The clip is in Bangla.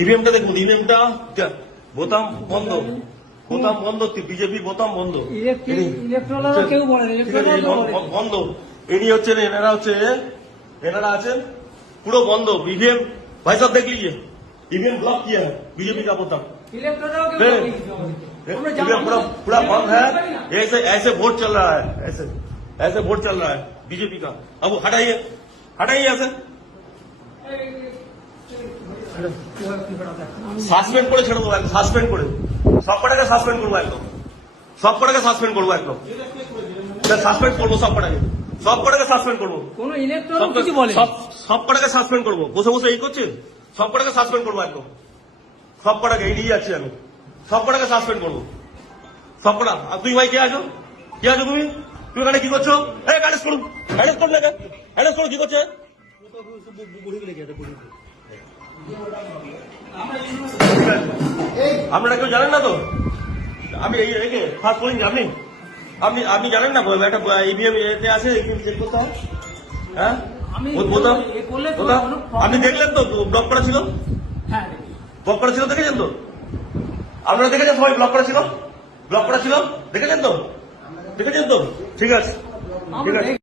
ইভিএমটা দেখুন, ইভিএমটা বোতাম বন্ধ, বোতাম বন্ধ, বিজেপি বোতাম বন্ধ, কেউ বলে বন্ধ। ইনি হচ্ছেন, এনারা আছেন পুরো বন্ধ। ईवीएम भाई साहब देख लीजिए, ईवीएम ब्लॉक किया है बीजेपी का बोताम, पूरा बंद है। ऐसे ऐसे वोट चल रहा है, ऐसे वोट चल रहा है बीजेपी का। अब हटाइए, हटाइए ऐसे সাসপেন্ড করে ছেড়ে দেবো, সাসপেন্ড করে সব কটাকে সাসপেন্ড করবো, একদম সব কটাকে সাসপেন্ড করবো, একদম সাসপেন্ড করবো, সব কটাকে সাসপেন্ড করবো, কোনো ইলেকট্রন কিছু বলে সব কটাকে সাসপেন্ড করবো। বসে বসে এই করছেন, সব কটাকে সাসপেন্ড করবো, একদম সব কটাকে, এই নিয়ে যাচ্ছি আমি, সব কটাকে সাসপেন্ড করবো, সব কটা। আর তুই ভাই কে আছো, কে আছো তুমি? তুমি এখানে কি করছো? এই অ্যারেস্ট করুন, অ্যারেস্ট করুন, অ্যারেস্ট করুন, কি করছে? আপনারা কেউ জানেন না তো? আমি ফার্স্ট বলিনি, আপনি জানেন না? একটা ইভিএম এতে আছে, চেক করতে হয়। হ্যাঁ, আপনি দেখলেন তো ব্লক করা ছিল? ব্লক করা ছিল, দেখেছেন তো? আপনারা দেখেছেন সবাই? ব্লক করা ছিল, দেখেছেন তো? ঠিক আছে, ঠিক আছে।